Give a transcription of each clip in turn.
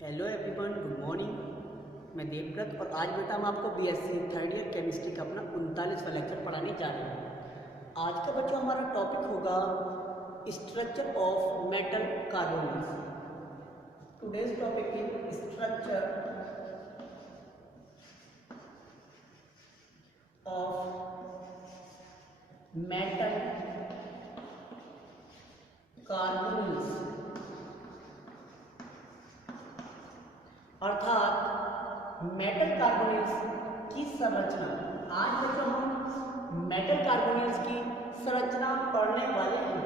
Hello everyone, good morning. मैं देवव्रत और आज बेटा हम आपको बीएससी थर्ड ईयर केमिस्ट्री का अपना 39वां लेक्चर पढ़ाने जा रहे हैं। आज का बच्चों हमारा टॉपिक होगा structure of metal carbonates. Today's topic is structure of metal carbonates, अर्थात मेटल कार्बोनेट्स की संरचना। आज बच्चों हम मेटल कार्बोनेट्स की संरचना पढ़ने वाले हैं।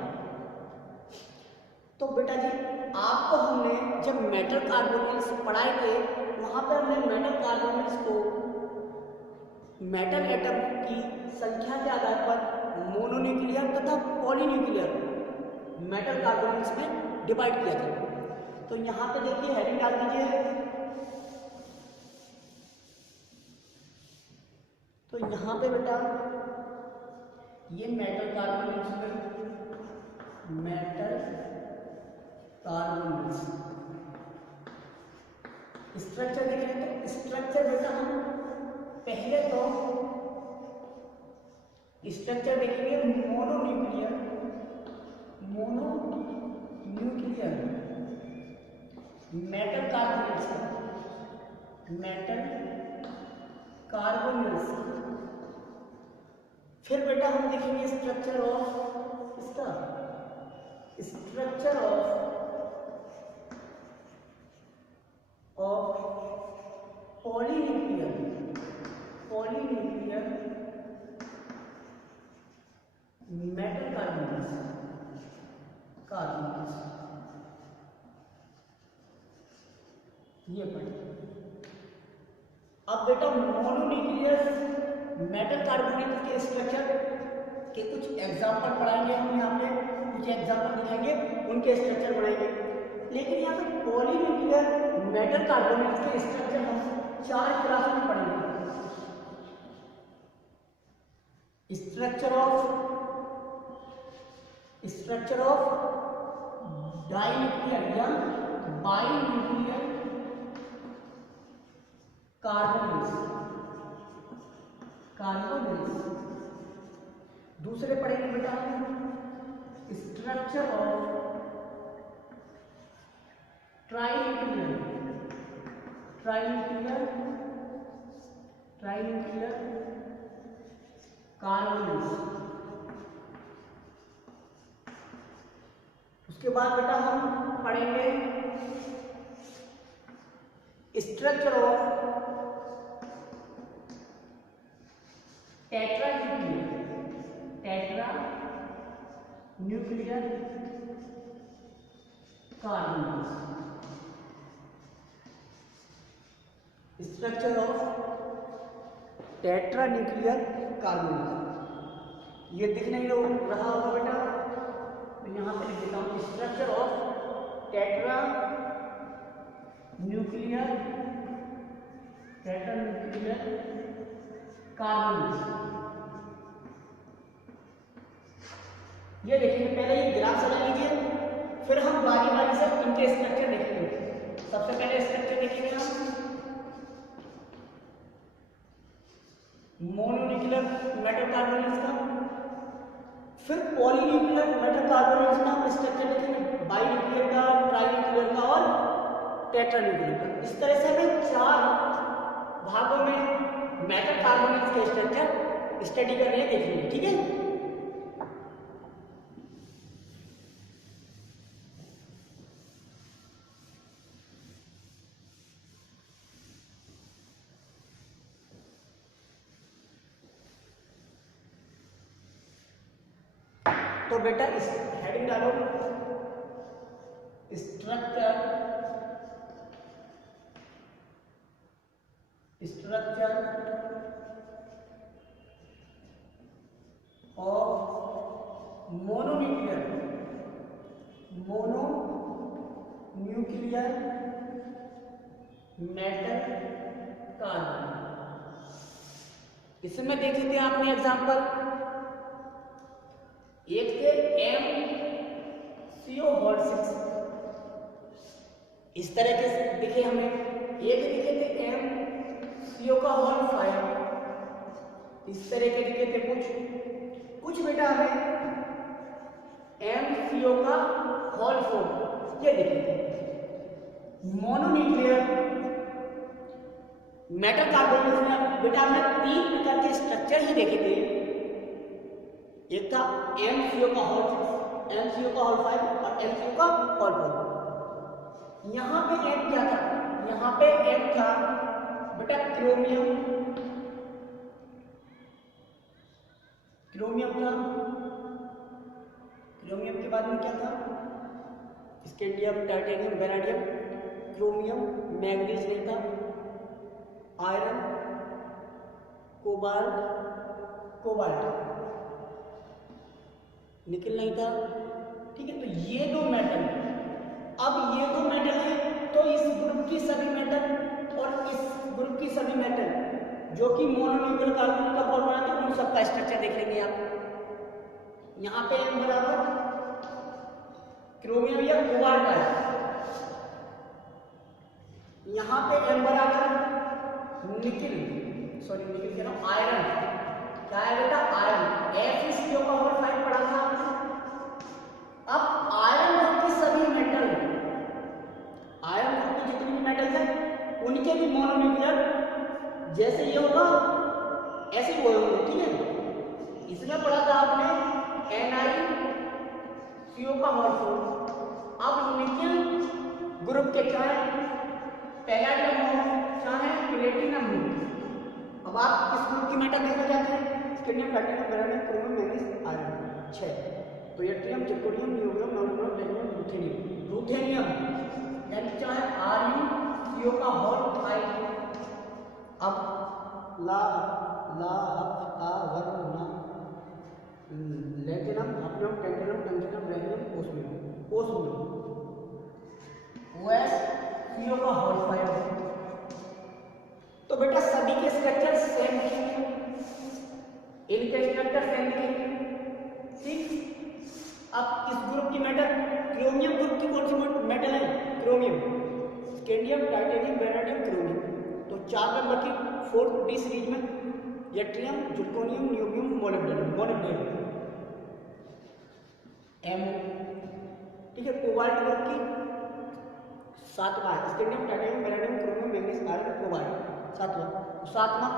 तो बेटा जी, आपको हमने जब मेटल कार्बोनेट्स पढ़ाए थे वहां पर हमने मेटल कार्बोनेट्स को मेटल एटम की संख्या के आधार पर मोनोन्यूक्लियर तथा पॉलीन्यूक्लियर मेटल कार्बोनेट्स में डिवाइड किया था। तो यहाँ पे देखिए हेडिंग डाल दीजिए। तो यहाँ पे बेटा ये मेटल कार्बोनेट्स में मेटल कार्बोनेट्स स्ट्रक्चर देख रहे हैं। तो स्ट्रक्चर बेटा हम पहले तो स्ट्रक्चर देखेंगे मोनोन्यूक्लियर मेटल कार्बोनेट्स। फिर बेटा हम देखेंगे स्ट्रक्चर ऑफ इसका structure of polynuclear metal carbonates ये पढ़े। अब बेटा मोनोन्यूक्लियर मेटल कार्बोनेट के स्ट्रक्चर के कुछ एग्जांपल पढ़ाएंगे हम। यहाँ पे कुछ एग्जांपल दिखाएंगे, उनके स्ट्रक्चर बनाएंगे। लेकिन यहाँ पे पॉलीन्यूक्लियर मेटल कार्बोनेट के स्ट्रक्चर हम 4 क्लास में पढ़ेंगे। स्ट्रक्चर ऑफ डाइन्यूक्लियर या बाइन्यूक्लियर कार्बोनेट्स। दूसरे पढ़ेंगे बेटा स्ट्रक्चर ऑफ ट्राइन्यूक्लियर कार्बोनेट्स। उसके बाद बेटा हम पढ़ेंगे structure of tetra nuclear carbonates. Structure of tetra nuclear carbonates ये दिख नहीं रहा होगा बेटा, तो यहां पे लिख देता हूं structure of tetra nuclear carbonates. ये देखेंगे, पहले ये ग्राफ सजा लीजिए, फिर हम बारी बारी से इनके स्ट्रक्चर देखेंगे। सबसे पहले स्ट्रक्चर देखेंगे हम मोनोन्यूक्लियर मेटल कार्बोनेट्स का, फिर पॉलीन्यूक्लियर मेटल कार्बोनेट्स का हम स्ट्रक्चर देखेंगे, बाइन्यूक्लियर का, ट्राइन्यूक्लियर का और टेट्रान्यूक्लियर का। इस तरह से हमें 4 भागों में मेटल कार्बोनेट्स के स्ट्रक्चर स्टडी करने देखेंगे। ठीक है। तो बेटा इस हेडिंग डालो structure of mononuclear metal carbonate. इसमें देखे थे आपने एग्जांपल, एक थे MCO6 इस तरह के दिखे हमें, एक दिखे थे MCO का होल 5, इस तरह के दिखे थे कुछ बेटा हमें MCO का होल 4 ये दिखे थे। मोनोन्यूक्लियर मेटल कार्बोनेट में बेटा हमने 3 प्रकार के स्ट्रक्चर ही देखे थे। एक था MCO का होल 6, MCO का होल 5 और MCO का होल 4। यहाँ पे M क्या था? यहाँ पे M था बेटा क्रोमियम, क्रोमियम था। क्रोमियम के बाद में क्या था? Scandium, titanium, vanadium, chromium, manganese नहीं था, आयरन, कोबाल्ट, निकल नहीं था। ठीक है, तो ये दो मेटल, अब ये दो मेटल है तो इस ग्रुप की सभी मेटल और इस ग्रुप की सभी मेटल जो कि मोनोन्यूक्लियर कार्बन का फॉर्म बनाते हैं उन सबका स्ट्रक्चर देख लेंगे आप। यहाँ पे M बराबर क्रोमियम या कोबाल्ट है, यहाँ पे M बराबर निकिल कह रहा हूं आयरन, क्या है बेटा? आयरन। FeCO का होल 5 पढ़ा था आपने। अब आयरन ग्रुप के सभी मेटल, आयरन ग्रुप के जितने भी मेटल हैं उनके भी मोनोन्यूक्लियर जैसे ये होगा ऐसे ही होंगे। ठीक है, इसमें पढ़ा था आपने NiCO का होल 4। अब निकिल ग्रुप के क्या है? पहला क्या है? Platinum group. अब आप किस ग्रुप की मेटल देखना चाहते हैं? Scandium, titanium, vanadium, chromium, manganese, iron. 6 तो yttrium, zirconium, niobium, molybdenum, platinum, ruthenium यानी क्या है? RuCO का होल 5। अब ला वरना लेटिनम, हफनियम, टेंटिनम, टंजिनम, ब्रैनियम, ओस्मियम OSCO का होल 5। तो बेटा सभी के स्ट्रक्चर सेम दिखेंगे, इनके स्ट्रक्चर सेम दिखेंगे। ठीक, अब इस ग्रुप की मेटल, क्रोमियम ग्रुप की कौन सी मेटल है? Chromium, scandium, titanium, vanadium, chromium. तो 4 नंबर की 4th D सीरीज में yttrium, zirconium, niobium, molybdenum M। ठीक है, कोबाल्ट ग्रुप की 7वां है, scandium, titanium, vanadium, chromium, manganese, iron, cobalt 7वां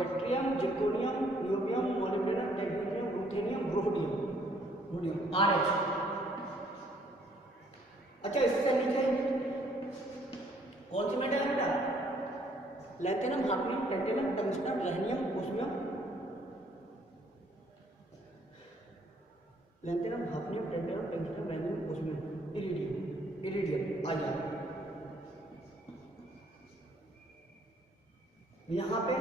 यट्रियम, जिर्कोनियम, नियोबियम, मोलिब्डेनम, टेक्नियम, रूथेनियम, रोडियम RH। अच्छा, इससे नीचे कौन सी मेटल है बेटा? Lanthanum, hafnium, tantalum, tungsten, rhenium, osmium. Lanthanum, hafnium, tantalum, tungsten, rhenium, osmium, iridium आ जाए। यहाँ पे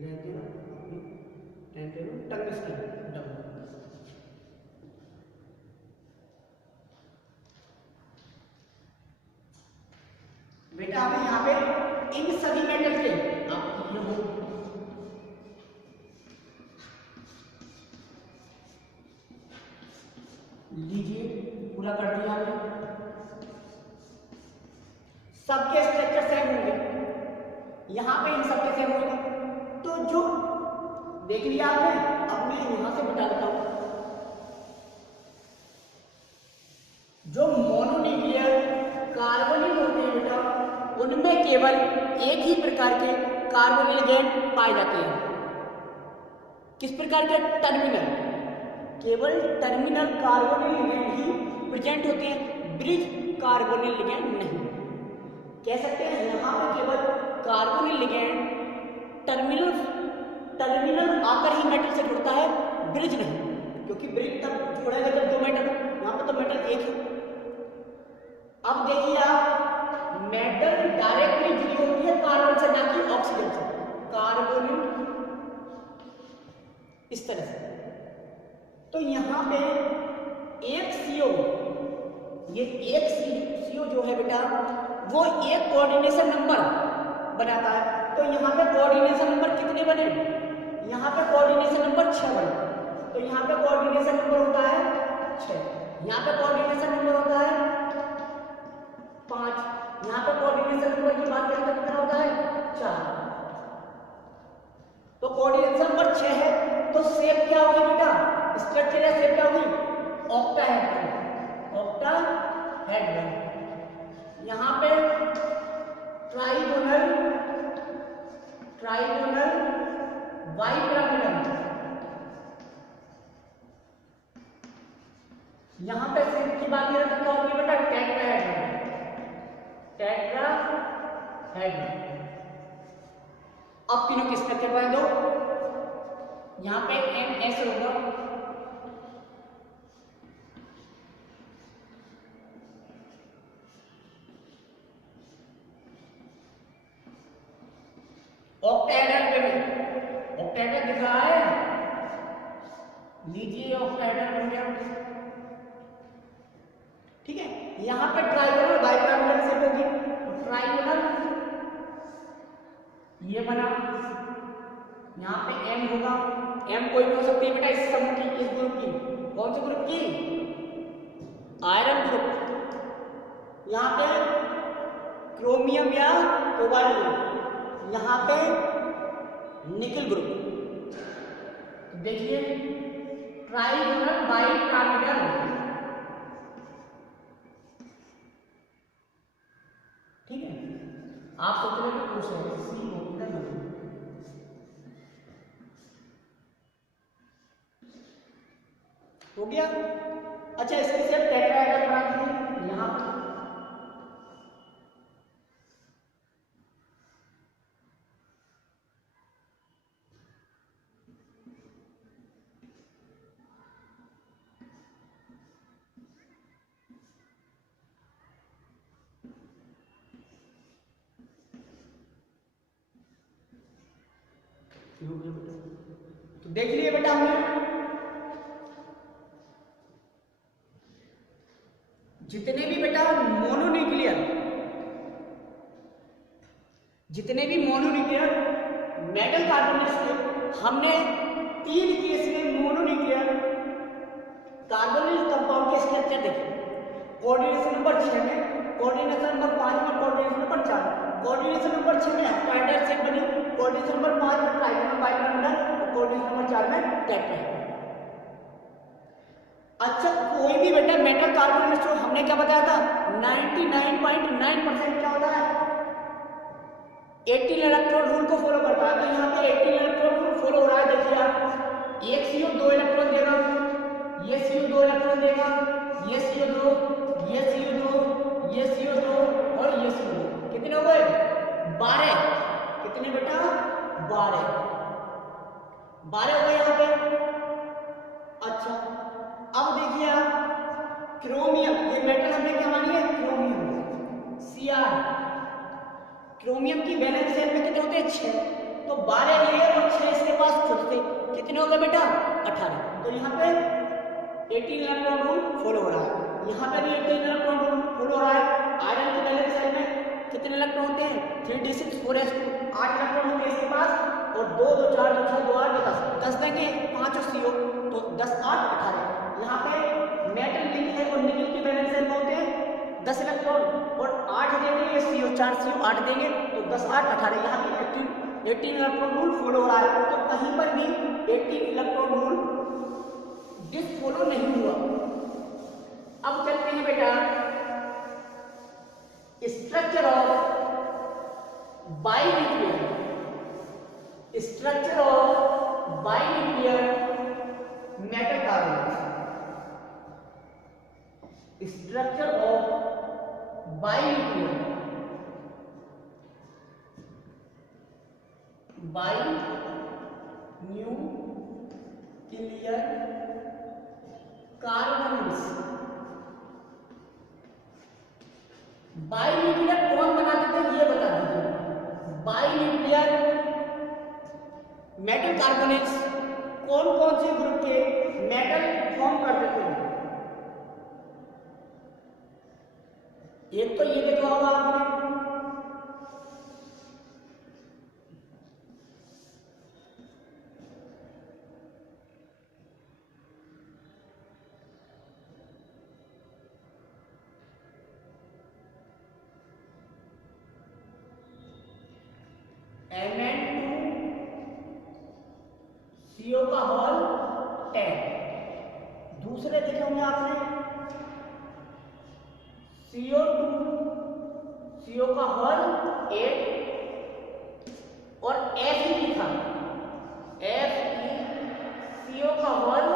लैटिनम, टेंटिनम, टंगस्टन, बेटा हमें यहाँ पे इन सभी मेटल के आप लीजिए, पूरा कर दिया हमने। सबके स्ट्रक्चर सेम होंगे, यहाँ पे इन सबके सेम होंगे। तो जो देख लिया आपने, अब मैं यहां से बता देता हूं, जो मोनोन्यूक्लियर कार्बोनिल होते हैं बेटा उनमें केवल एक ही प्रकार के कार्बोनिल लिगेंड पाए जाते हैं। किस प्रकार के? टर्मिनल, केवल टर्मिनल कार्बोनिल लिगेंड ही प्रेजेंट होते हैं, ब्रिज कार्बोनिल लिगेंड नहीं। कह सकते हैं यहाँ पे केवल कार्बोनिल लिगेंड टर्मिनल आकर ही मेटल से जुड़ता है, ब्रिज नहीं, क्योंकि ब्रिज तब जोड़ेगा जब दो मेटल, यहाँ पे तो मेटल एक है। अब देखिए आप, मेटल डायरेक्टली जुड़ी होती है कार्बन से, ना कि ऑक्सीजन से। कार्बोनिल इस तरह से, तो यहाँ पे एक CO, ये एक CO जो है बेटा वो एक कोऑर्डिनेशन नंबर बनाता है। तो यहाँ पे कोऑर्डिनेशन नंबर कितने बने? यहाँ पे कोऑर्डिनेशन नंबर 6 बने। तो यहाँ पे कोऑर्डिनेशन नंबर होता है 6, यहाँ पे कोऑर्डिनेशन नंबर होता है यहाँ पे कोऑर्डिनेशन नंबर की बात करें तो कितना होता है 4। तो कोऑर्डिनेशन नंबर 6 है तो शेप क्या होगी बेटा, स्ट्रक्चर या शेप क्या होगी, ऑक्टाहेड्रल, ऑक्टाहेड्रल। यहाँ पे ट्राइगोनल, ट्राइगोनल बाइपिरामिडल। यहाँ पे शेप की बात करें तो क्या होगी बेटा, टेट्राहेड्रल, टेट्राहेड्रल। अब तीनों के स्ट्रक्चर बना दो। यहाँ पे एम एस होगा, ऑक्टाहेड्रल पे में ऑक्टाहेड्रल दिख रहा है, लीजिए ऑक्टाहेड्रल बन गया। ठीक है, यहाँ पे ट्राइगोनल बाइपिरामिडल शेप होगी, ट्राइगोनल ये बना, यहाँ पे एम होगा, एम कोई भी हो सकती है बेटा इस समूह की, इस ग्रुप की, कौन से ग्रुप की, आयरन ग्रुप। यहाँ पे क्रोमियम या कोबाल्ट ग्रुप, यहाँ पे निकल ग्रुप। तो देखिए ट्राइगोनल बाइपिरामिडल, ठीक है। आप सोच रहे हैं पूछ रहे हैं सी हो किधर बना, हो गया। अच्छा इसके से टेट्राहेड्रल बना दीजिए यहाँ पे, तो देख लिए बेटा हमने जितने भी बेटा मोनोन्यूक्लियर, जितने भी मोनोन्यूक्लियर मेटल कार्बोनेट्स थे, हमने 3 केस में मोनोन्यूक्लियर कार्बोनिल कंपाउंड के स्ट्रक्चर देखे। कोऑर्डिनेशन नंबर 6 में, कोऑर्डिनेशन नंबर 5 में, कोऑर्डिनेशन नंबर 4 में। कोऑर्डिनेशन नंबर 6 में हेप्टाइडल शेप बनी, कोऑर्डिनेशन नंबर 5 में ट्राइगोनल बाइपिरामिडल और कोऑर्डिनेशन नंबर 4 में टेट्राहेड्रल। अच्छा कोई भी बेटा मेटल कार्बोनेट जो हमने क्या बताया था, 99.9% क्या होता है, 18 इलेक्ट्रॉन रूल को फॉलो करता है। तो यहाँ पे 18 इलेक्ट्रॉन रूल फॉलो हो रहा है। देखिए आप, एक CO 2 इलेक्ट्रॉन देगा, ये CO 2 इलेक्ट्रॉन देगा, ये CO 2, ये CO 2, ये CO 2 और ये CO 2, कितने हो गए 12। कितने बेटा 12 हो गए यहाँ पे। अच्छा अब देखिए आप क्रोमियम, ये मेटल हमने क्या मानी है, क्रोमियम, Cr। क्रोमियम की वैलेंस शेल में कितने होते हैं 6, तो 12 लिए और 6 इसके पास खुद थे, कितने हो गए बेटा 18। तो यहाँ पे 18 इलेक्ट्रॉन रूल फॉलो हो रहा है, यहाँ पे भी 18 इलेक्ट्रॉन रूल फॉलो हो रहा है। आयरन की वैलेंस शेल में कितने इलेक्ट्रॉन होते हैं 3d6 4s2, 8 इलेक्ट्रॉन होते हैं इसके पास, और 2 2 4 2 6 2 8 10 देंगे, 5 और CO, तो 10 8 18। यहाँ पे मेटल निकल है और निकल की वैलेंस शेल में होते हैं 10 इलेक्ट्रॉन और 8 देंगे, ये CO 4 CO 8 देंगे, तो 10 8 18। यहाँ पे 18 इलेक्ट्रॉन रूल फॉलो हो रहा है, तो कहीं पर भी 18 इलेक्ट्रॉन रूल डिसफॉलो नहीं हुआ। अब चलते हैं बेटा structure of binuclear, structure of binuclear metal carbonates, structure of binuclear carbonates. Binuclear कौन बनाते थे ये बता दीजिए, बाइन्यूक्लियर मेटल कार्बोनेट्स कौन कौन से ग्रुप के मेटल फॉर्म करते थे। एक तो ये देखा होगा आपने, CO का होल 10। दूसरे देखे होंगे आपने CO का होल 8 और Fe लिखा, CO का होल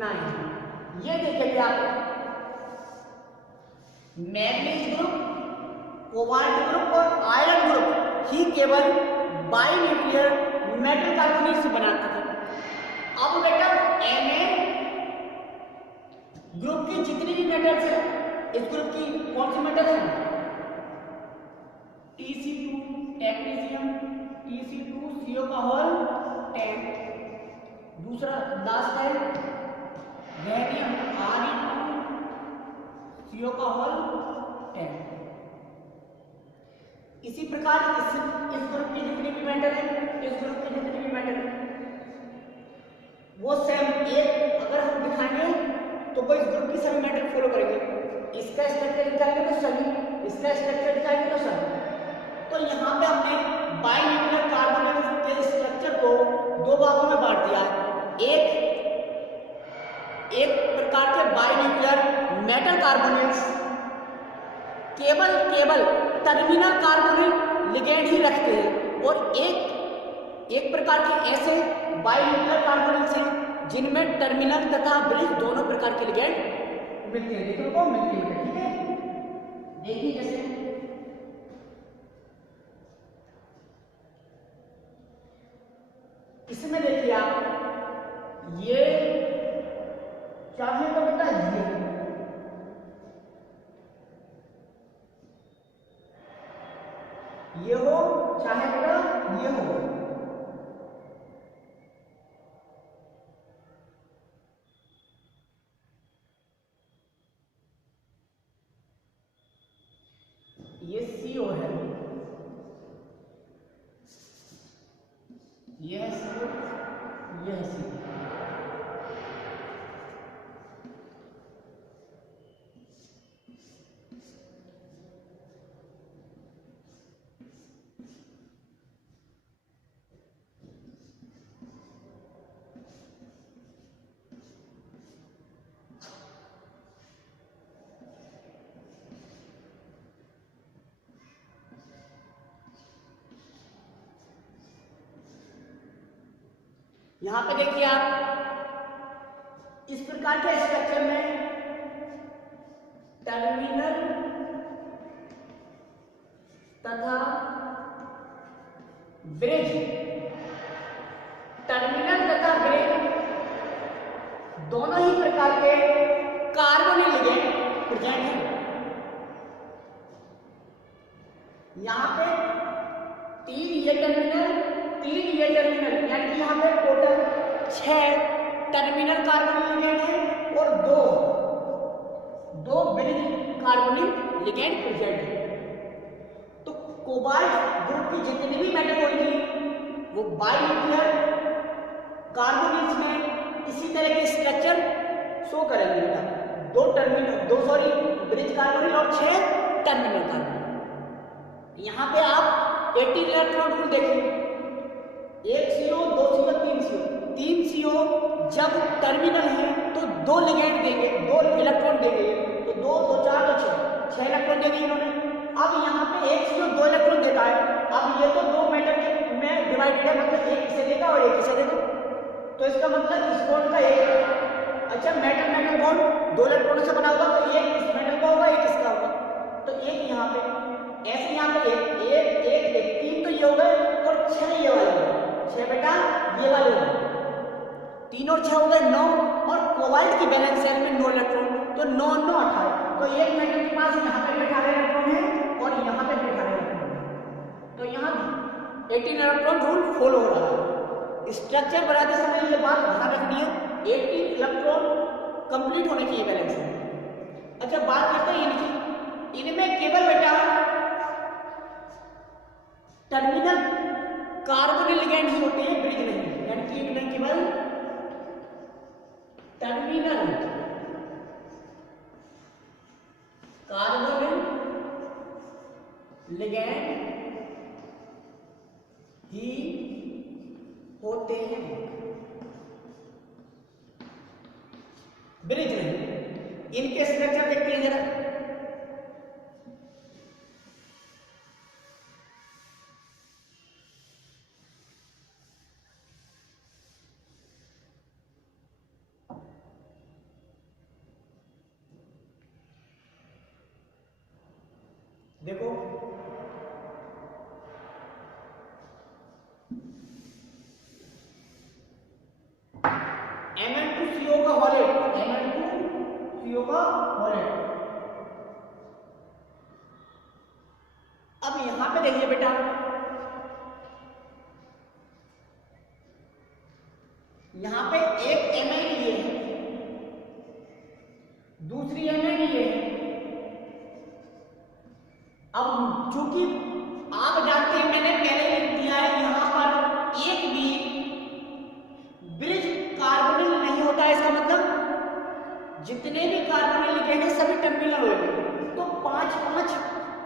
9। ये देखेंगे आप मैग्नीज ग्रुप, कोबाल्ट ग्रुप और आयरन ग्रुप ही केवल बाइन्यूक्लियर मेटल कार्बोनेट से बनाते थे। अब बेटा Na ग्रुप की जितनी भी मेटल्स है, इस ग्रुप की कौन सी मेटल है? Tc2 टेक्नीशियम, Tc2 CO का होल 10। दूसरा लास्ट है वैनियम Re2 CO का होल 10। इसी प्रकार इस ग्रुप की जितनी भी मेटल है, इस ग्रुप की जितनी भी मेटल है वो सेम एक अगर हम दिखाएंगे तो वो इस ग्रुप की सभी मेटल फॉलो करेंगे। इसका स्ट्रक्चर दिखाएंगे तो सभी, इसका स्ट्रक्चर दिखाएंगे तो सभी। तो यहाँ पे हमने बाइन्यूक्लियर कार्बोनेट के स्ट्रक्चर को दो भागों में बांट दिया है। एक प्रकार के बाइन्यूक्लियर मेटल कार्बोनेट्स केवल टर्मिनल कार्बोनेट लिगेंड ही रखते हैं, और एक प्रकार के ऐसे बाइन्यूक्लियर कार्बोनेट्स हैं जिनमें टर्मिनल तथा ब्रिज दोनों प्रकार के लिगेंड मिलते हैं। देखो को मिलते हैं, ठीक है। देखिए जैसे इसमें देखिए आप, ये चाहे तो बेटा ये हो, चाहे बेटा ये हो। ये CO है, ये है CO, ये है CO। यहां पे देखिए आप, इस प्रकार के स्ट्रक्चर में टर्मिनल तथा ब्रिज, दोनों ही प्रकार के कार्बोनिल लिगेंड प्रेजेंट हैं। यहां पे तीन ये टर्मिनल, यानी कि यहाँ पे टोटल 6 टर्मिनल कार्बोनिल लिगेंड है और दो ब्रिज कार्बोनिल लिगेंड प्रेजेंट है। तो कोबाल्ट ग्रुप की जितनी भी मेटल होगी वो बाइन्यूक्लियर कार्बोनिल्स में इसी तरह के स्ट्रक्चर शो करेंगे। दो ब्रिज कार्बोनिल और 6 टर्मिनल कार्बोनिल। यहाँ पे आप 18 इलेक्ट्रॉन रूल देखिए, 1 CO, 2 CO, 3 CO। 3 CO जब टर्मिनल है तो 2 लिगेंड देंगे, 2 इलेक्ट्रॉन देंगे, तो 2 2 4 तो 6 इलेक्ट्रॉन देंगे इन्होंने। अब यहाँ पे 1 CO 2 इलेक्ट्रॉन देता है। अब ये तो 2 मेटल में डिवाइडेड है, मतलब एक इसे देगा और एक इसे देगा, तो इसका मतलब इस बॉन्ड का एक, अच्छा मेटल बॉन्ड 2 इलेक्ट्रॉनों से बना होगा, तो एक इस मेटल का होगा, एक इसका होगा, तो एक यहाँ पे ऐसे, यहाँ पे एक 3 तो ये हो गए और 6 ये वाले हो गए। 6 बेटा ये वाले हो गए, 3 और 6 हो गए 9, और कोबाल्ट की वैलेंस शेल में 9 इलेक्ट्रॉन, तो 9 9 18। तो एक मेटल के पास यहाँ पे 18 इलेक्ट्रॉन है और यहाँ पे 18 इलेक्ट्रॉन है, तो यहाँ 18 इलेक्ट्रॉन रूल फॉलो हो रहा है। स्ट्रक्चर बनाते समय ये बात ध्यान रखनी है, 18 इलेक्ट्रॉन कंप्लीट होने की वैलेंस है। अच्छा बात करते हैं इनमें केवल बेटा टर्मिनल कार्बोनिल लिगेंड ही होते हैं, ब्रिज नहीं, यानी कि इनमें केवल टर्मिनल कार्बोनिल लिगेंड ही होते हैं, ब्रिज नहीं। इनके स्ट्रक्चर देखते हैं जरा। देखो Mn2CO का हॉलेट, Mn2CO का हॉलेट। अब यहां पे देखिए बेटा, यहां पे एक Mn ये है, दूसरी Mn ये है। अब चूंकि आप जानते हैं, मैंने पहले लिख दिया है, यहां पर एक भी ब्रिज कार्बोनिल नहीं होता है। इसका मतलब जितने भी कार्बोनिल लिखेंगे सभी टर्मिनल होंगे। तो 5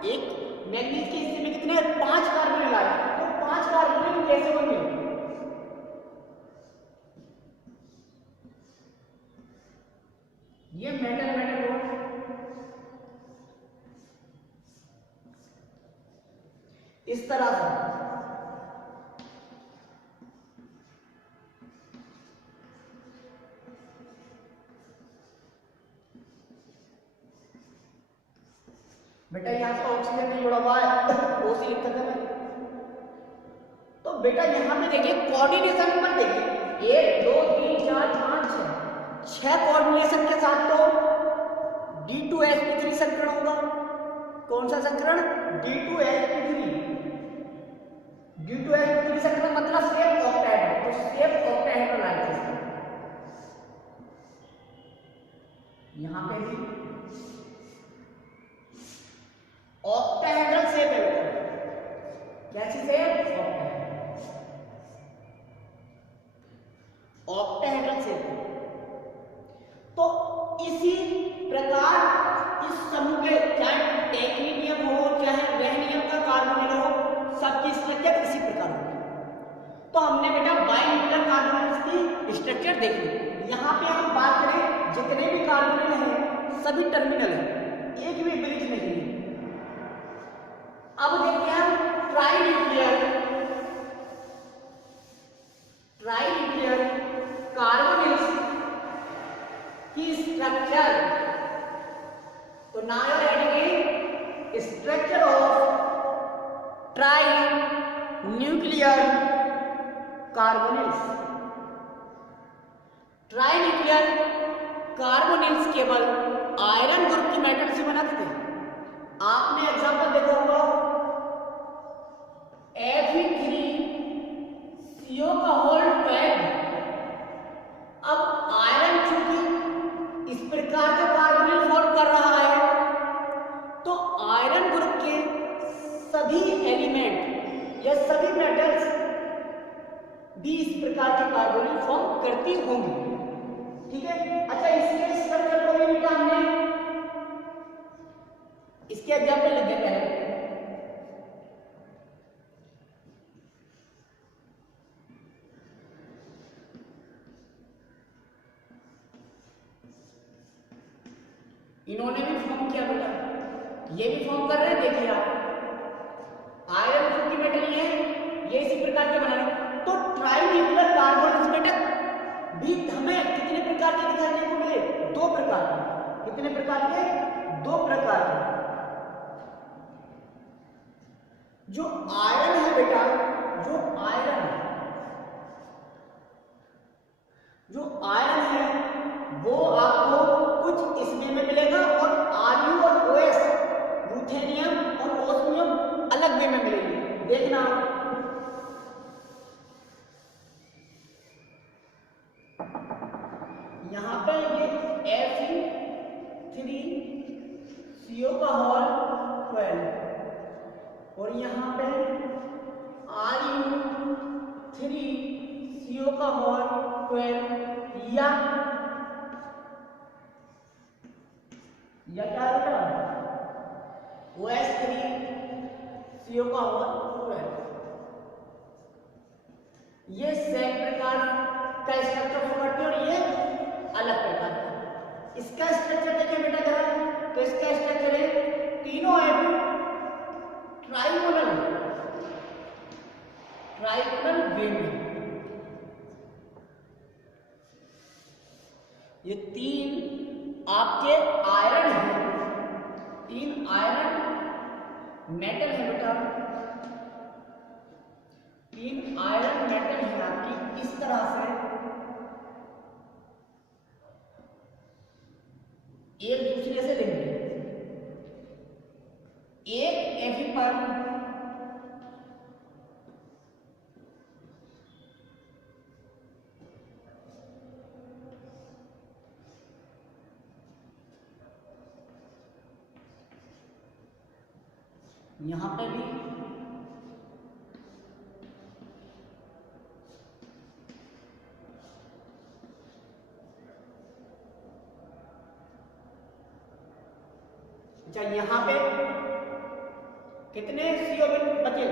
एक मैग्नीज के हिस्से में कितने 5 कार्बोनिल आए, तो 5 कार्बोनिल कैसे होंगे? ये मेटल इस तरह से। बेटा यहां से ऑक्सीजन नहीं जुड़ा हुआ है, ओसी लिखता था मैं। तो बेटा यहां पे देखिए कोऑर्डिनेशन नंबर देखिए 1 2 3 4 5 6 कोऑर्डिनेशन के साथ तो D2sp3 संकरण होगा। कौन सा संकरण? D2sp3। D2sp3 संकरण मतलब सेफ ऑक्टाहेड्रल। तो सेफ ऑक्टाहेड्रल आएगा यहां पे भी ऑक्टाहेड्रल शेप है। कैसी शेप? Octahedral shape. तो इसी प्रकार इस समूह के, चाहे टेक्नीनियम हो चाहे रेहनियम का कार्बोनिल हो, सबकी स्ट्रक्चर इसी प्रकार होगी। तो हमने बेटा बाइन्यूक्लियर कार्बोनिल्स की स्ट्रक्चर देखी। यहां पे हम बात करें जितने भी कार्बोनिल हैं सभी टर्मिनल हैं, एक भी ब्रिज नहीं है। अब देखते हैं ट्राइन्यूक्लियर कार्बोनिल्स की स्ट्रक्चर। तो now you are ready, structure of trinuclear carbonyls. Trinuclear carbonyls केवल आयरन ग्रुप के मेटल से बनाते थे। आपने एग्जांपल देखा होगा Fe3CO का होल 12। अब आयरन चूंकि इस प्रकार का कार्बोनिल फॉर्म कर रहा है, तो आयरन ग्रुप के सभी एलिमेंट या सभी मेटल्स भी इस प्रकार के कार्बोनिल फॉर्म करती होंगी। ठीक है। अच्छा, इसके स्ट्रक्चर को भी लिखा हमने, इसके एग्जाम्पल लिख देते हैं। इन्होंने भी फॉर्म किया बेटा, ये भी फॉर्म कर रहे हैं। देखिए आप आयरन ग्रुप की मेटल ये इसी प्रकार के बना रहे। तो ट्राइन्यूक्लियर कार्बोनिल्स बेटा भी हमें कितने प्रकार के दिखाने को मिले? 2 प्रकार के। कितने प्रकार के? 2 प्रकार के। जो आयरन है बेटा, जो आयरन है वो आपको कुछ इसमें में मिलेगा, और Ru और OS रूथेनियम और ओस्मियम अलग वे में मिलेगी। देखना यहां पे ये Fe3CO का होल 12 और यहां पे Ru3CO का होल 12 या क्या होगा? OS3CO का होल 12। ये प्रकार का स्ट्रक्चर शो करती है और ये अलग प्रकार का। इसका स्ट्रक्चर देखिए बेटा जरा, तो इसका स्ट्रक्चर है तीनों है ट्राइगोनल वेव में। ये तीन आपके आयरन है, तीन आयरन मेटल है बेटा, तीन आयरन मेटल है आपकी इस तरह से एक दूसरे से लेंगे। एक Fe पर यहां पे भी अच्छा, यहां पे कितने CO बचे?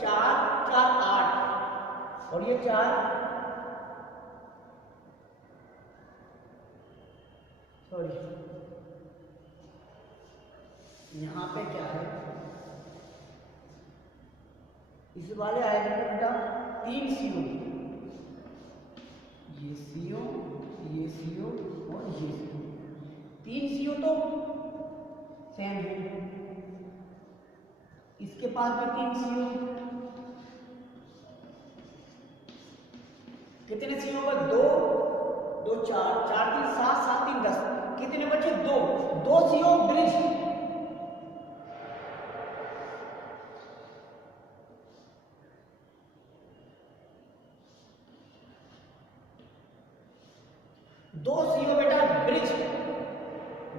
4 4 8 और ये 4 सॉरी यहां पे क्या है इस वाले आयतन में बेटा 3 CO, ये CO, ये CO और ये CO, 3 CO तो सेम है। इसके पास भी 3 CO, कितने CO पर 2 2 4 4 3 7 7 3 10, कितने बचे? 2 CO ब्रिज। दो CO बेटा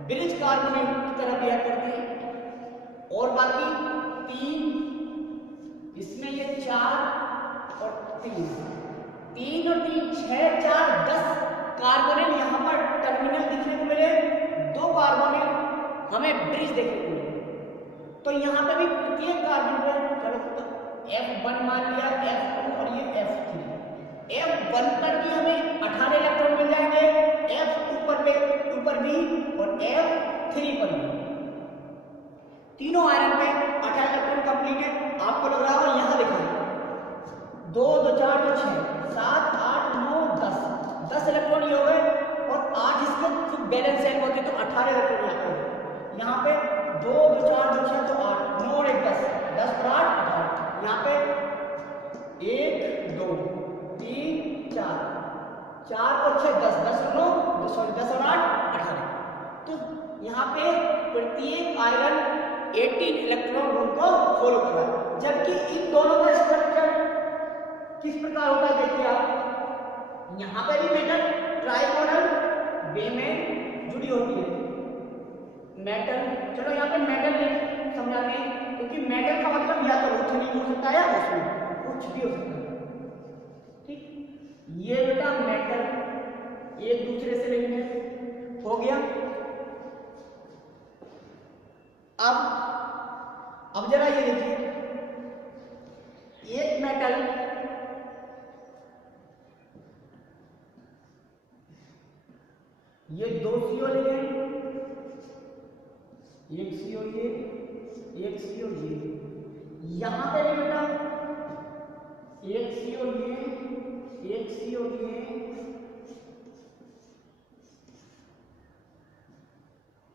ब्रिज कार्बोनेट की तरह बिहेव करती है और बाकी 3, इसमें ये 4 और 3 और 3 6 4 10 कार्बोनेट यहाँ पर टर्मिनल दिखने को मिले, 2 कार्बोनेट हमें ब्रिज देखने को मिले। तो यहाँ पे भी प्रत्येक कार्बन पर F1 मान लिया, F2 और ये F3। F1 पर भी हमें 18 इलेक्ट्रॉन मिल जाएंगे, F2 पर भी और F3 पर भी। तीनों आयरन पे 18 इलेक्ट्रॉन कंप्लीट है। आपको लग रहा होगा यहाँ लिखा है 2 2 4 2 6 7 8 9 10 इलेक्ट्रॉन ये हो गए और 8 इसके बैलेंस सेल होते तो 18 इलेक्ट्रॉन यहाँ पे 2 2 4 2 6 तो 8 9 और 1 10 10 पर 8 18। यहाँ पे 1 2 3 4 4 और 6 10 10 और 9 10 और 8 18। तो यहाँ पे प्रत्येक आयरन 18 इलेक्ट्रॉन रूल को फॉलो कर रहा है, जबकि इन दोनों का स्ट्रक्चर किस प्रकार होता है देखिए आप। यहाँ पे भी मेटल ट्राइगोनल वे में जुड़ी होती है मेटल। चलो यहाँ पे मेटल समझाते हैं, क्योंकि मेटल का मतलब या तो उच्च नहीं हो सकता है या उसमें कुछ भी हो सकता है। ठीक, ये बेटा मेटल एक दूसरे से लेंगे, हो गया। अब जरा ये देखिए, एक मेटल ये 2 CO लेंगे, एक CO ये, एक CO ये, यहां पे भी बेटा एक CO ये, एक CO ये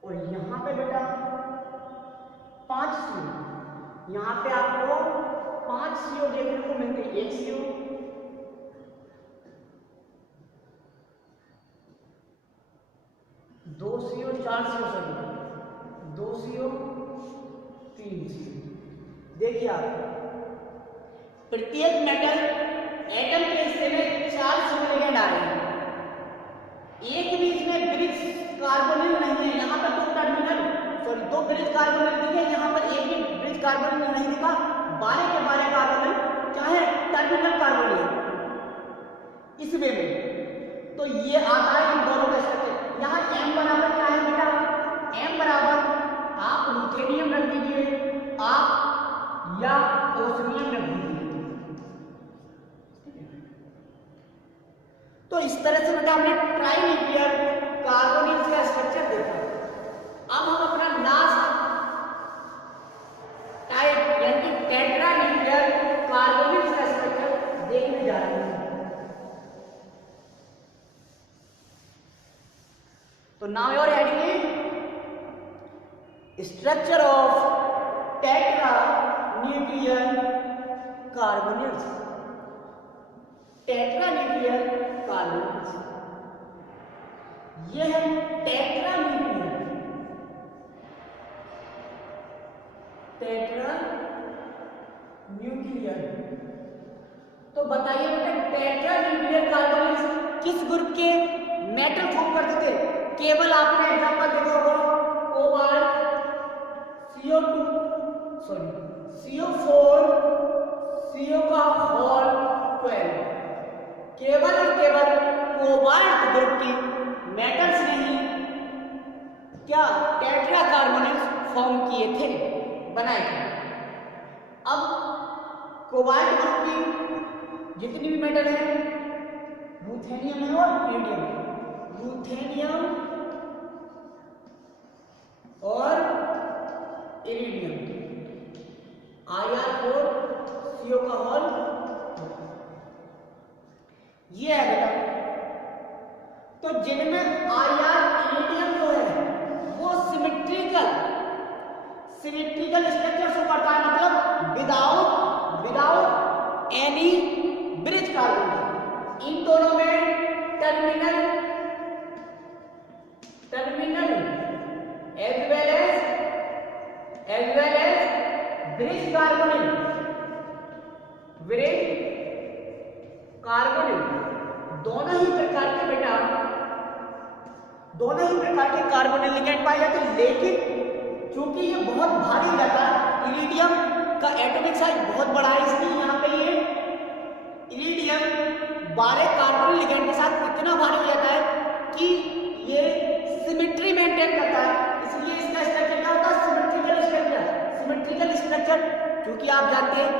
और यहां पे बेटा 5 CO। यहां पे आपको 5 CO देखने को मिलते हैं, एक CO, दो CO 4 CO sorry 2 CO 3 CO। देखिए आप प्रत्येक मेटल एटम के हिस्से में 4 CO लेकर डाल रहे हैं, एक भी इसमें ब्रिज कार्बोनिल नहीं है। यहाँ पर 2 टर्मिनल सॉरी 2 ब्रिज कार्बोनिल दिखे, यहाँ पर एक भी ब्रिज कार्बोनिल नहीं दिखा। 12 के 12 कार्बोनिल चाहे टर्मिनल कार्बोनिल इस वे में। तो ये आता है इन दोनों का स्ट्रक्चर। यहाँ M बराबर क्या है बेटा? M बराबर आप लुथेनियम रख दीजिए, आप या ओस्मियम रख दीजिए। तरह से बेटा हमने ट्राइन्यूक्लियर कार्बोनिल्स का स्ट्रक्चर देखा। अब हम अपना लास्ट टाइप यानी कि टेट्रान्यूक्लियर कार्बोनिल्स का स्ट्रक्चर देखने जा रहे हैं। तो now you are having structure of tetranuclear carbonyls. Tetranuclear carbonyls, यह है टेट्रान्यूक्लियर। टेट्रान्यूक्लियर, तो बताइए बेटा टेट्रान्यूक्लियर कार्बोनिल्स किस ग्रुप के मेटल फॉर्म करते थे? केवल आपने एग्जांपल देखा होगा cobalt, CO2 sorry CO4, CO का होल 12, केवल और केवल कोबाल्ट ग्रुप की मेटल्स ने ही क्या टेट्रा कार्बोनिल्स फॉर्म किए थे, बनाए थे। अब कोबाल्ट ग्रुप की जितनी भी मेटल है, रूथेनियम है और इरिडियम, रूथेनियम और इरिडियम, IR4 CO का होल, ये है बेटा। तो जिनमें IR इरिडियम जो है वो सिमेट्रिकल स्ट्रक्चर शो करता है, मतलब विदाउट एनी ब्रिज कार्बन। इन दोनों में terminal as well as bridge carbonyl, दोनों ही प्रकार के बेटा, दोनों ही प्रकार के कार्बोनिल लिगेंड पाए जाते हैं। लेकिन चूंकि ये बहुत भारी हो जाता है, इरिडियम का एटॉमिक साइज बहुत बड़ा है, इसलिए यहाँ पे ये इरिडियम 12 कार्बोनिल लिगेंड के साथ इतना भारी हो जाता है कि ये सिमेट्री मेंटेन करता है। इसलिए इसका स्ट्रक्चर क्या होता है? Symmetrical structure. सिमेट्रिकल स्ट्रक्चर क्योंकि आप जानते हैं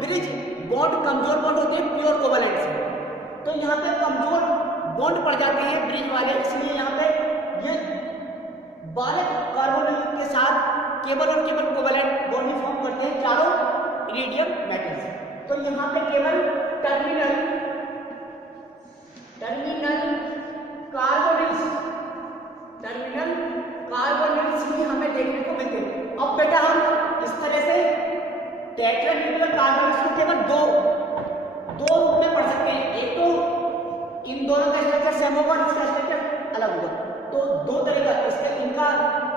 ब्रिज बॉन्ड कमजोर बॉन्ड होते हैं प्योर कोवैलेंट से, तो यहाँ पे कमजोर बॉन्ड पड़ जाते हैं ब्रिज वाले, इसलिए यहाँ पे ये 12 कार्बोनिल के साथ केवल और केवल कोवैलेंट बॉन्ड ही फॉर्म करते हैं चारों इरिडियम मेटल्स। तो यहाँ पे केवल टर्मिनल कार्बोनिल्स ही हमें देखने को मिलते हैं। अब बेटा हम इस तरह से टेट्रान्यूक्लियर कार्बोनिल्स को केवल दो रूप में पढ़ सकते हैं। एक तो इन दोनों का स्ट्रक्चर सेम होगा, इसका स्ट्रक्चर अलग होगा। तो दो तरह का इसका, इनका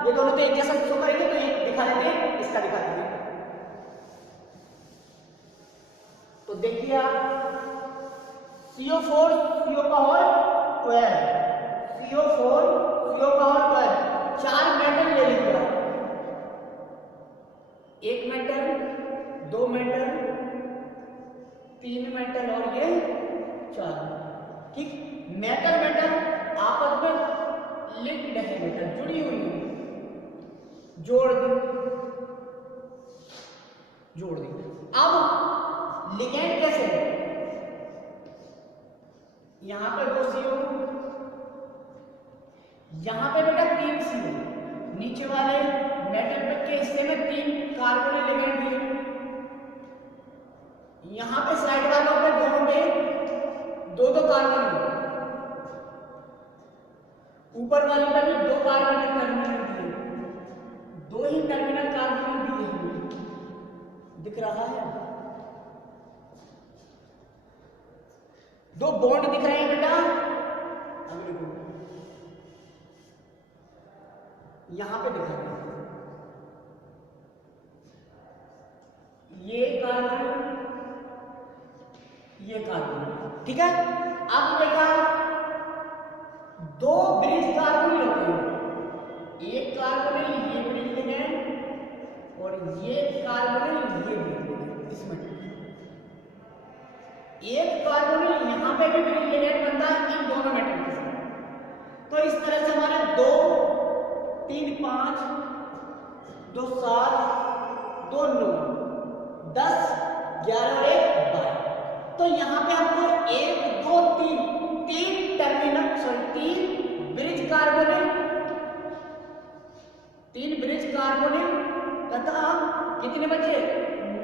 ये दोनों तो एक जैसा शो करेंगे, तो एक दिखा देते हैं, इसका दिखा देते हैं। तो देखिए आप CO4 CO का होल 12, CO4 CO का होल 12, 4 मेटल ले लीजिए, एक मेटल, 2 मेटल, 3 मेटल और ये 4। ठीक, मेटल आपस में लिंक्ड है बेटा, जुड़ी हुई है, जोड़ दी। अब लिगेंड कैसे है? यहां पे 2 CO, यहां पे बेटा 3 CO, नीचे वाले मेटल के हिस्से में 3 कार्बोनिल लिगेंड भी, यहां पे साइड वालों पे दोनों पे 2 कार्बोनिल, ऊपर वाले पे भी 2 कार्बोनिल टर्मिनल दिए, 2 ही टर्मिनल कार्बोनिल दिए हुए दिख रहा है। 2 बॉन्ड दिख रहे हैं बेटा, अगले को यहां पे दिखा रहे हैं, ये कार्बन, ये कार्बन। ठीक है, अब देखा 2 ब्रिज कार्बोनिल होते हैं, एक कार्बोनिल ये ब्रिज लिगेंड और ये कार्बोनिल ये ब्रिज, इसमें एक कार्बोनिल यहां पे भी ब्रिज लिगेंड बनता है इन दोनों मेटल के साथ। तो इस तरह से हमारे 2 3 5 2 7 2 9 10 11 और 1 12। तो यहाँ पे हमको 1 2 3 टर्मिनल ब्रिज कार्बोनिल तथा कितने बचे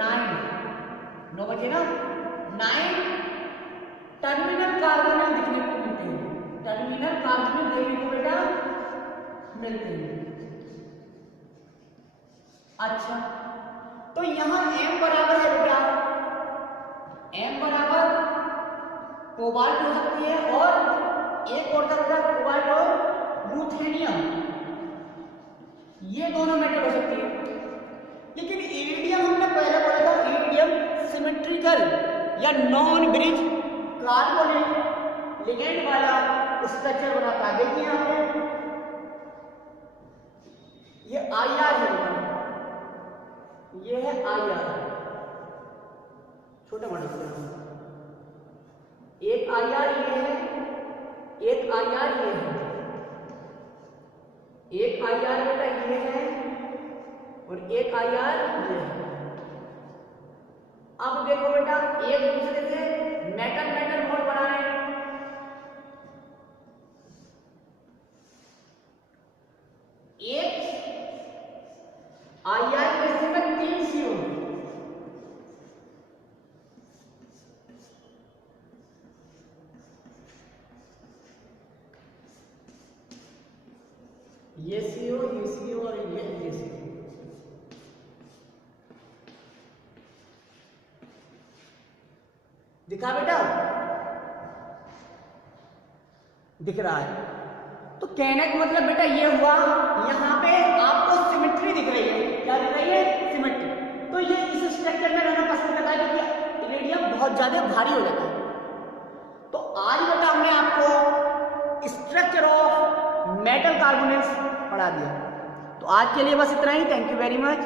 9 बचे ना 9 टर्मिनल कार्बोनिल दिखने को मिलते हैं, टर्मिनल कार्बोनिल देखने को बेटा मिलते हैं। अच्छा तो यहां M बराबर है बेटा, M बराबर कोबाल्ट हो सकती है और एक और था बेटा कोबाल्ट और रूथेनियम, ये दोनों मेटल हो सकती है। लेकिन इरिडियम हमने पहले बोला था, इरिडियम सिमेट्रिकल या नॉन ब्रिज कार्बोनिल लिगेंड वाला स्ट्रक्चर बनाता है। देखिए यहां पे ये IR है बेटा, ये है IR, छोटे मोटे एक IR ये है, एक IR ये है, एक IR बेटा ये है और एक IR ये है। अब देखो बेटा एक दूसरे से मेटल मेटल बॉन्ड बना रहे हैं, एक IR के में 3 CO, ये CO और ये CO। दिखा बेटा, दिख रहा है। तो कहने का मतलब बेटा ये हुआ, यहाँ पे आपको सिमेट्री दिख रही है, क्या दिख रही है सिमेट्री। तो ये इस स्ट्रक्चर में रहना पसंद करता है क्योंकि इरिडियम बहुत ज्यादा भारी हो जाता है। तो आज बेटा हमने आपको स्ट्रक्चर ऑफ मेटल कार्बोनेट्स पढ़ा दिया। तो आज के लिए बस इतना ही। Thank you very much.